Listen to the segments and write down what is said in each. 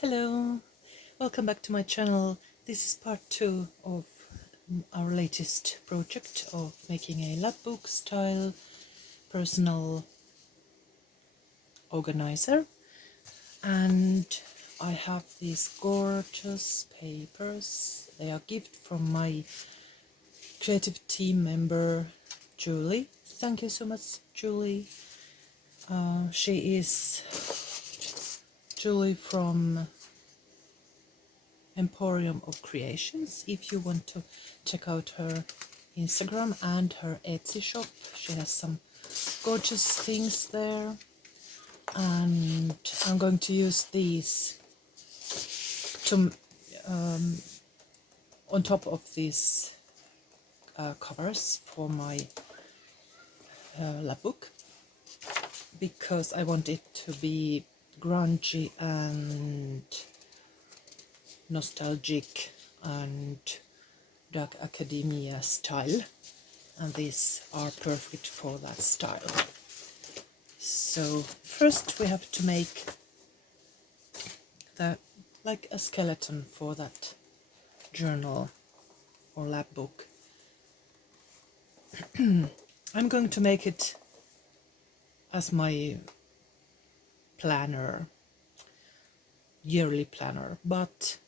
Hello, welcome back to my channel. This is part 2 of our latest project of making a lapbook style personal organizer, and I have these gorgeous papers. They are gift from my creative team member Julie. Thank you so much, Julie. She is Julie from EmporiumofCreations. If you want to check out her Instagram and her Etsy shop, she has some gorgeous things there, and I'm going to use these to on top of these covers for my lapbook, because I want it to be grungy and nostalgic and Dark Academia style, and these are perfect for that style. So first we have to make like a skeleton for that journal or lapbook. I'm going to make it as my planner, yearly planner, but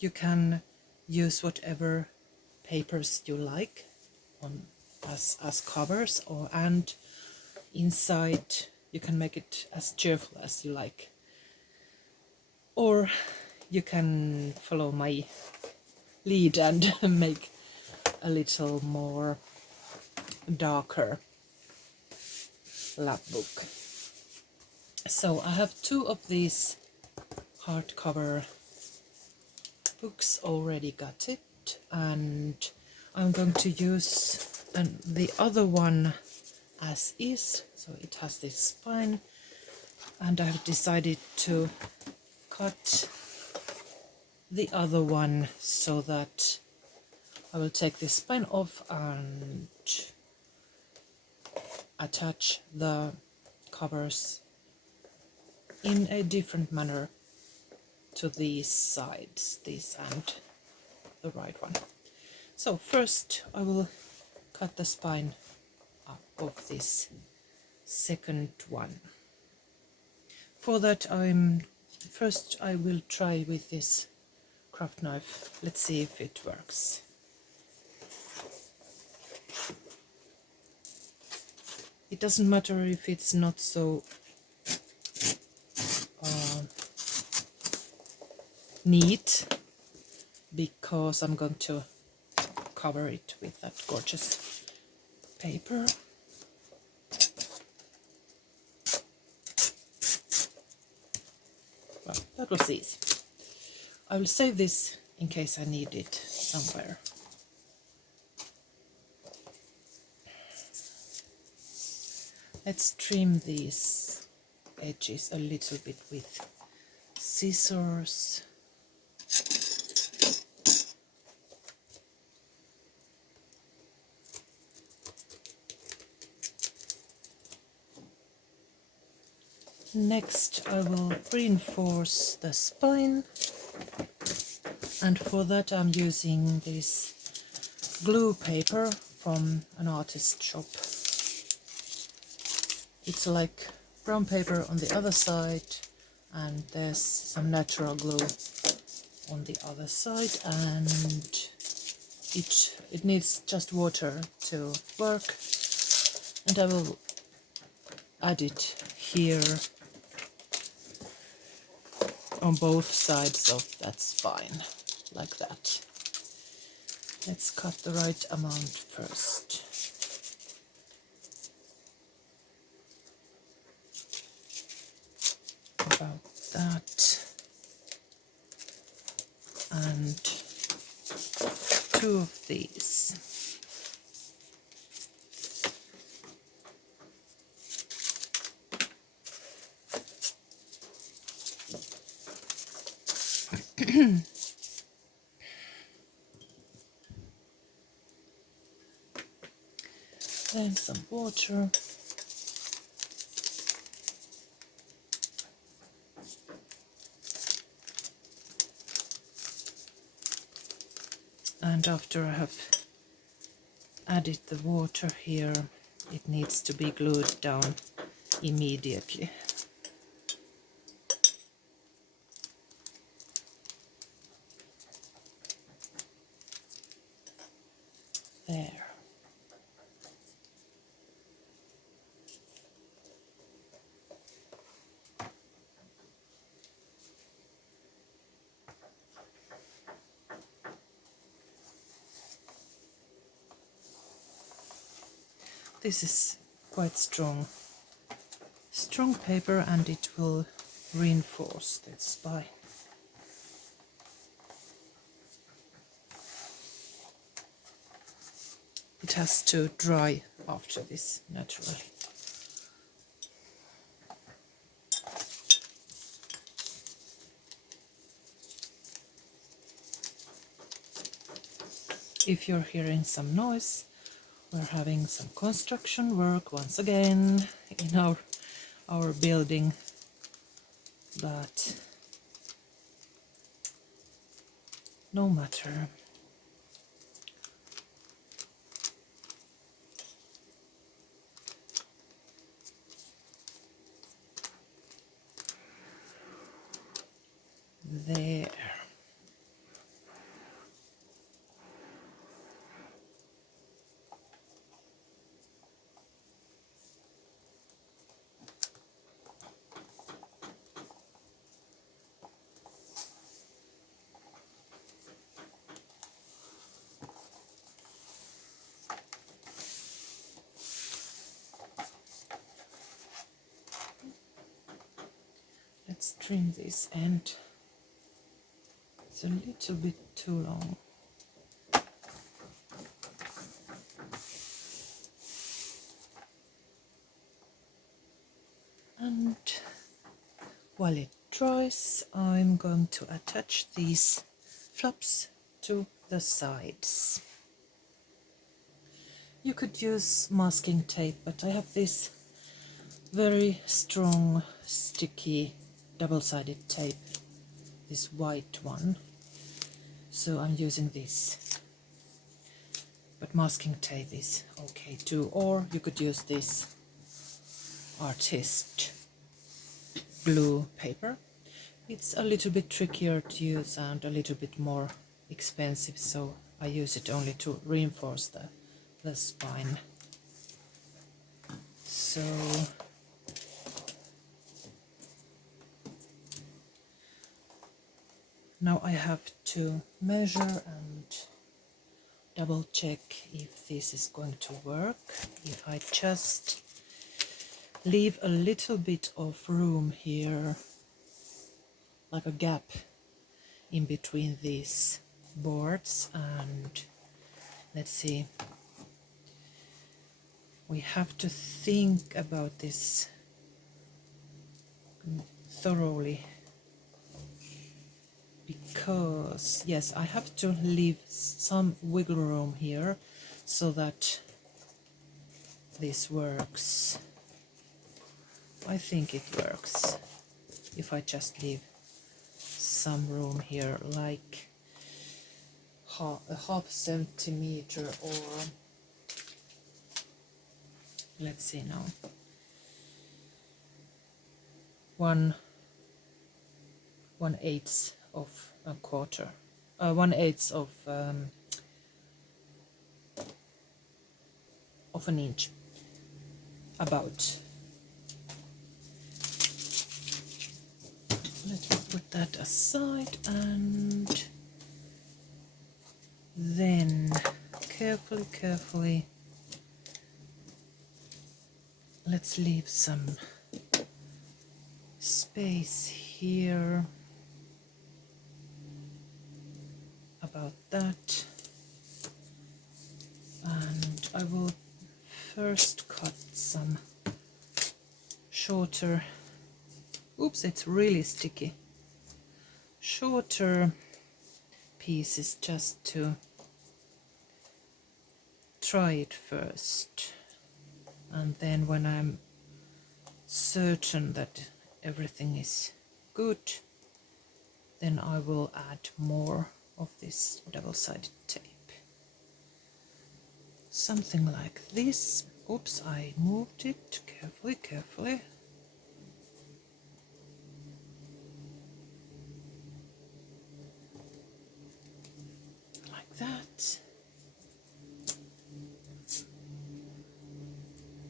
you can use whatever papers you like on as covers, and inside you can make it as cheerful as you like, or you can follow my lead and make a little more darker lapbook. So I have 2 of these hardcover books already got it, and I'm going to use the other one as is, so it has this spine, and I have decided to cut the other one so that I will take this spine off and attach the covers in a different manner to these sides, this and the right one. So first I will cut the spine of this second one. For that first I will try with this craft knife. Let's see if it works. It doesn't matter if it's not so neat, because I'm going to cover it with that gorgeous paper. Well, that was easy. I will save this in case I need it somewhere. Let's trim these edges a little bit with scissors. Next I will reinforce the spine, and for that I'm using this glue paper from an artist shop. It's like brown paper on the other side, and there's some natural glue on the other side, and it needs just water to work, and I will add it here on both sides of that spine, like that. Let's cut the right amount first. About that. And 2 of these. Then some water. And after I have added the water here, it needs to be glued down immediately. There. This is quite strong paper, and it will reinforce the spine. It has to dry after this naturally. If you're hearing some noise, we're having some construction work once again in our building, but no matter. There. Let's trim this end. It's a little bit too long. And while it dries, I'm going to attach these flaps to the sides. You could use masking tape, but I have this very strong, sticky, double-sided tape, this white one, so I'm using this. But masking tape is okay too, or you could use this artist blue paper. It's a little bit trickier to use and a little bit more expensive, so I use it only to reinforce the spine. So now I have to measure and double check if this is going to work. If I just leave a little bit of room here, like a gap in between these boards, and let's see, we have to think about this thoroughly, because yes, I have to leave some wiggle room here so that this works. I think it works if I just leave some room here, like a half centimeter, or let's see now, 1/8 of a quarter, 1/8 of an inch, about. Let me put that aside, and then carefully let's leave some space here, about that, and I will first cut some shorter, oops, it's really sticky, shorter pieces just to try it first, and then when I'm certain that everything is good, then I will add more of this double-sided tape. something like this. Oops, I moved it carefully. Like that.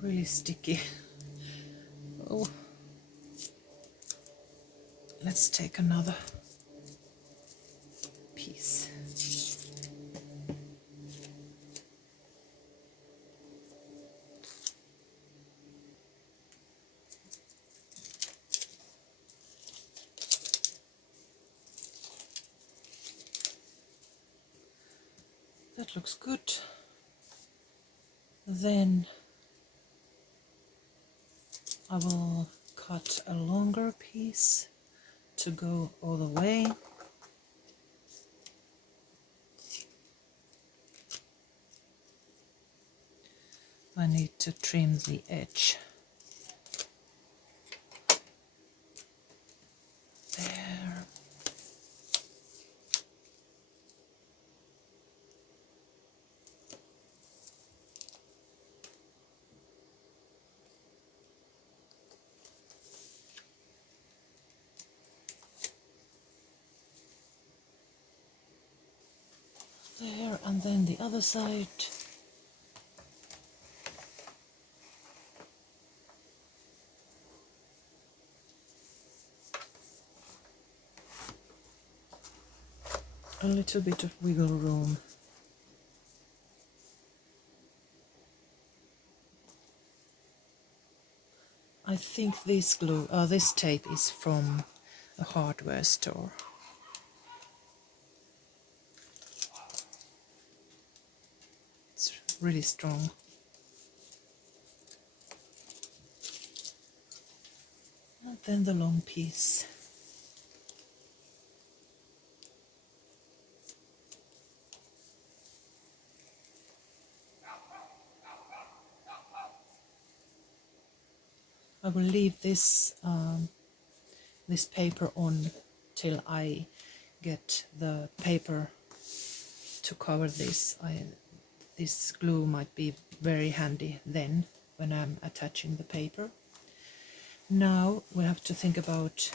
Really sticky. Oh, let's take another piece. That looks good. Then I will cut a longer piece to go all the way. I need to trim the edge. There. There, and then the other side. A little bit of wiggle room. I think this this tape is from a hardware store. It's really strong. And then the long piece. I will leave this this paper on till I get the paper to cover this. This glue might be very handy then when I'm attaching the paper. Now we have to think about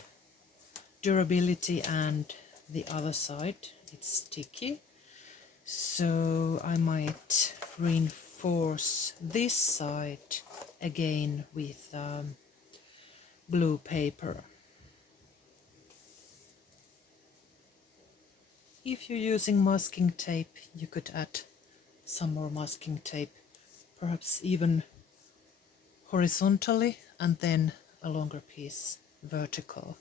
durability and the other side. It's sticky, so I might reinforce this side again with blue paper. If you're using masking tape, you could add some more masking tape, perhaps even horizontally, and then a longer piece vertically,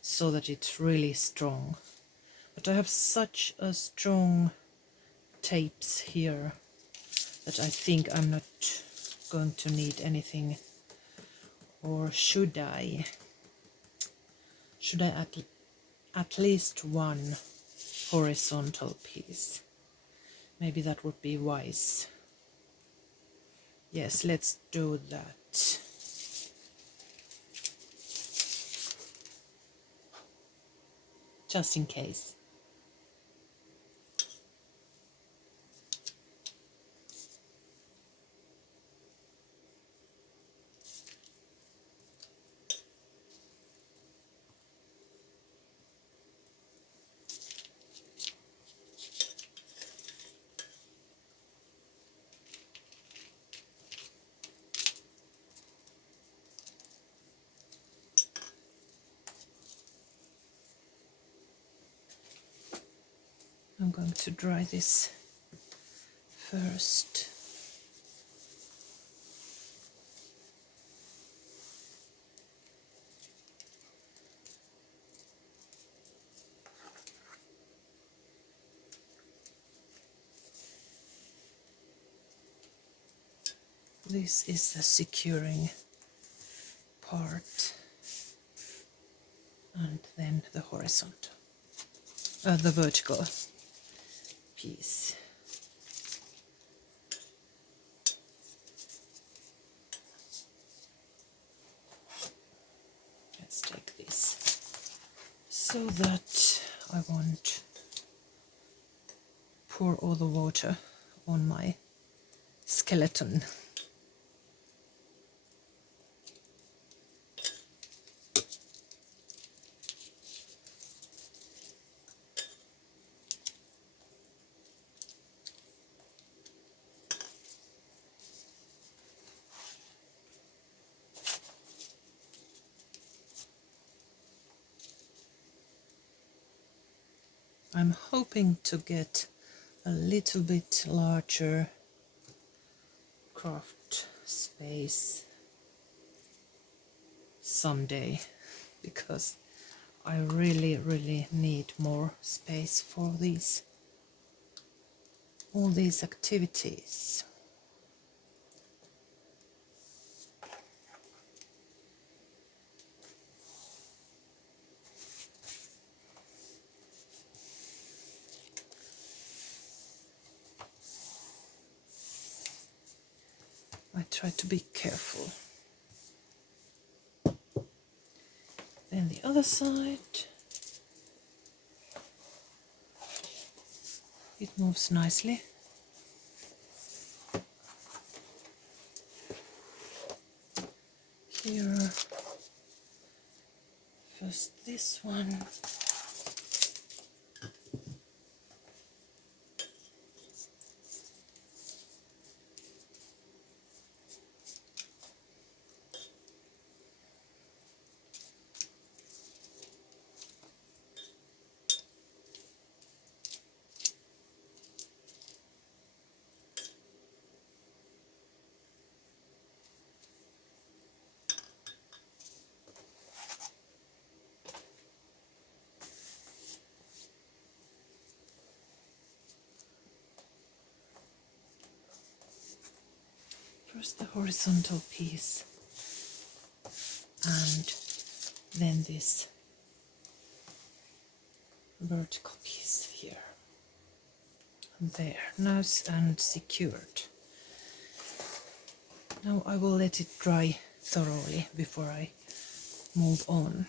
so that it's really strong. But I have such a strong tapes here that I think I'm not going to need anything. Or should I? Should I add at least one horizontal piece? Maybe that would be wise. Yes, let's do that. Just in case. I'm going to dry this first. This is the securing part, and then the horizontal, the vertical piece. Let's take this so that I won't pour all the water on my skeleton. I'm hoping to get a little bit larger craft space someday, because I really need more space for all these activities. I try to be careful. Then the other side, it moves nicely. Here, first this one. First the horizontal piece, and then this vertical piece here. There, nice and secured. Now I will let it dry thoroughly before I move on.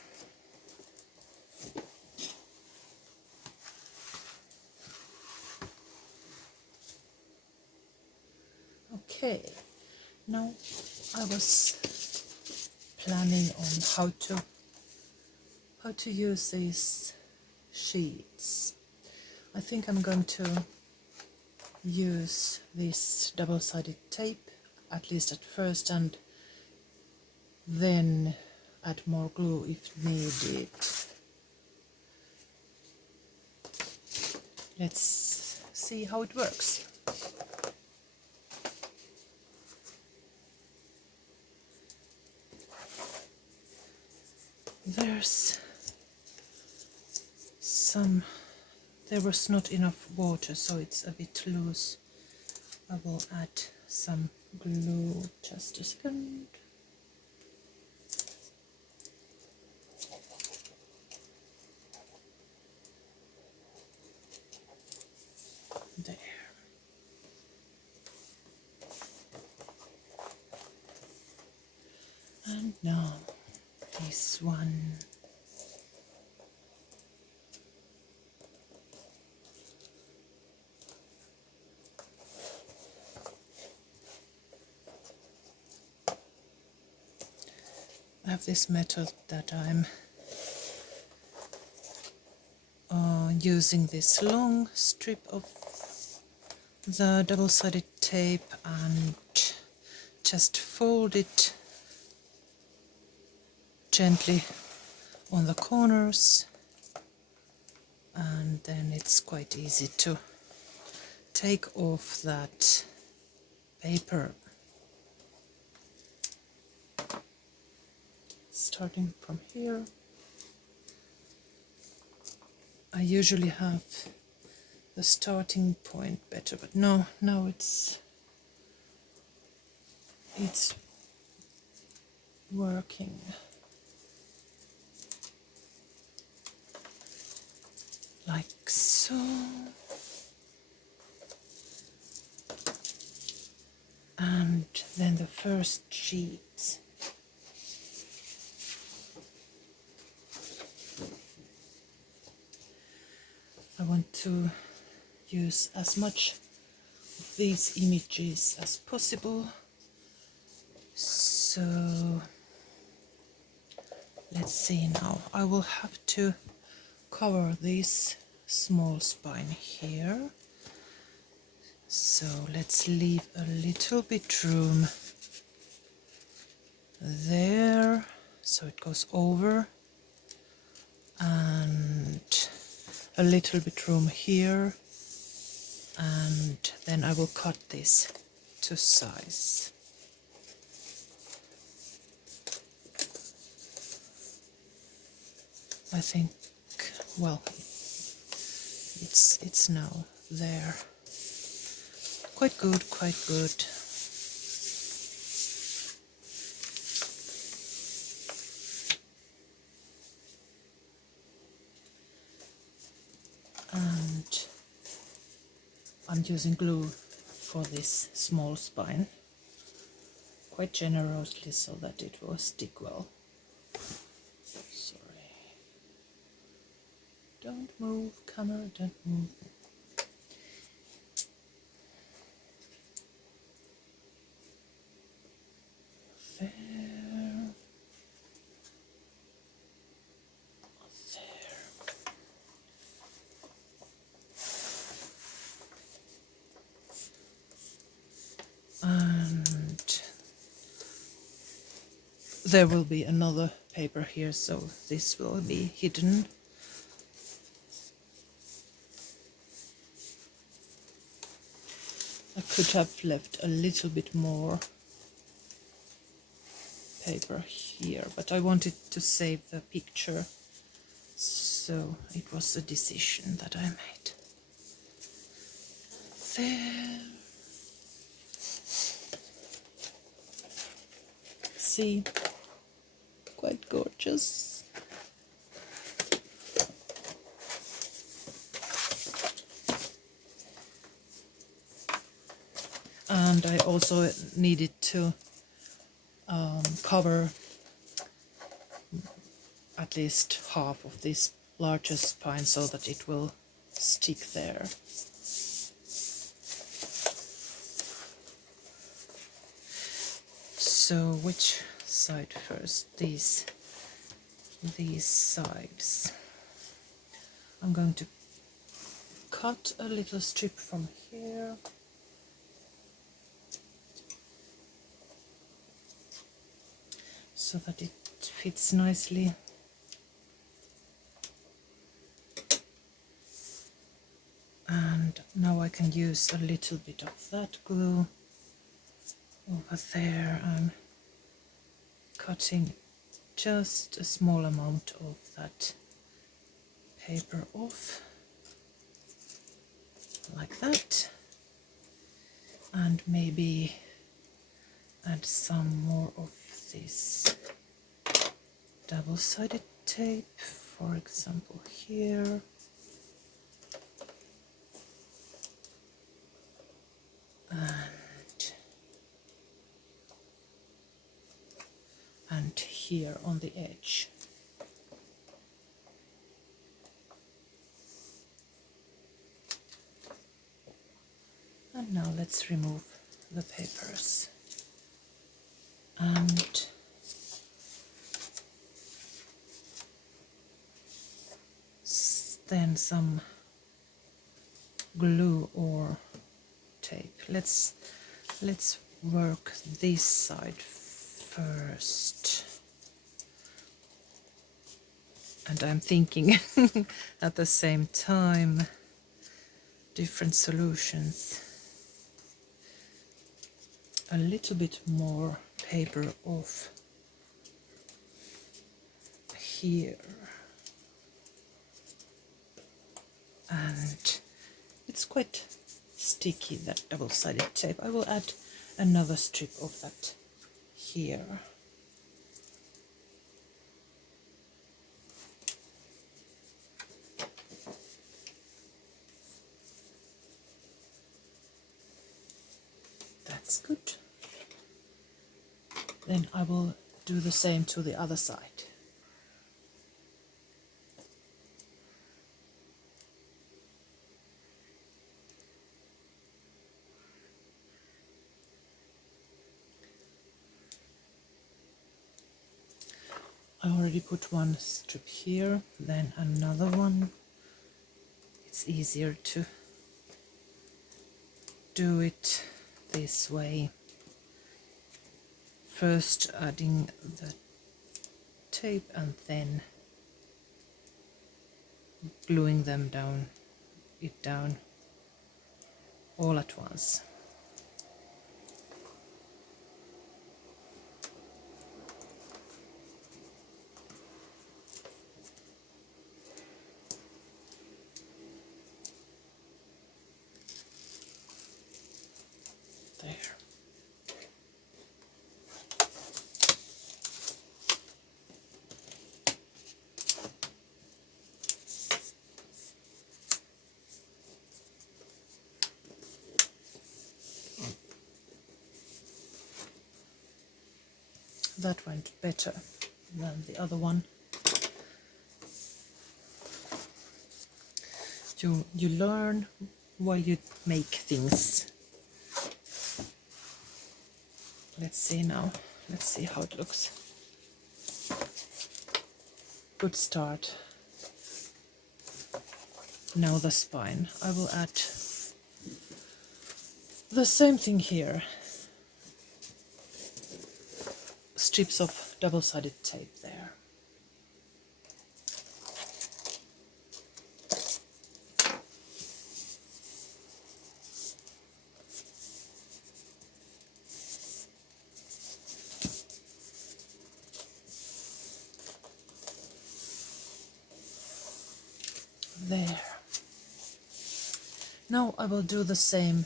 Okay, now I was planning on how to use these sheets. I think I'm going to use this double-sided tape, at least at first, and then add more glue if needed. Let's see how it works. There was not enough water, so it's a bit loose. I will add some glue, just a second. There. And now this one. I have this method that I'm using this long strip of the double-sided tape and just fold it gently on the corners, and then it's quite easy to take off that paper. Starting from here, I usually have the starting point better, but now it's working. Like so. And then the first sheet. I want to use as much of these images as possible. So let's see now. I will have to cover this small spine here. So let's leave a little bit room there so it goes over, and a little bit room here, and then I will cut this to size. I think, well, it's now there. Quite good, quite good. And I'm using glue for this small spine, quite generously so that it will stick well. Sorry. Don't move, camera, don't move. There. And there will be another paper here, so this will be hidden. I could have left a little bit more paper here, but I wanted to save the picture, so it was a decision that I made. There. See, quite gorgeous. And I also needed to cover at least half of this largest spine so that it will stick there. So which side first? These sides. I'm going to cut a little strip from here. So that it fits nicely. And now I can use a little bit of that glue over there. I'm cutting just a small amount of that paper off, like that, and maybe add some more of this double-sided tape, for example here. And here on the edge. And now let's remove the papers. And then some glue or tape. Let's work this side first. And I'm thinking at the same time different solutions. A little bit more paper off here. And it's quite sticky, that double-sided tape. I will add another strip of that here. That's good. Then I will do the same to the other side. I already put one strip here, then another one. It's easier to do it this way. First adding the tape and then gluing them down all at once. There. That went better than the other one. You learn while you make things. Let's see now. Let's see how it looks. Good start. Now the spine. I will add the same thing here. Strips of double-sided tape there. There. Now I will do the same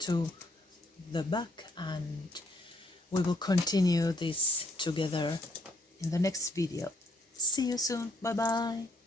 to the back, and we will continue this together in the next video. See you soon. Bye bye.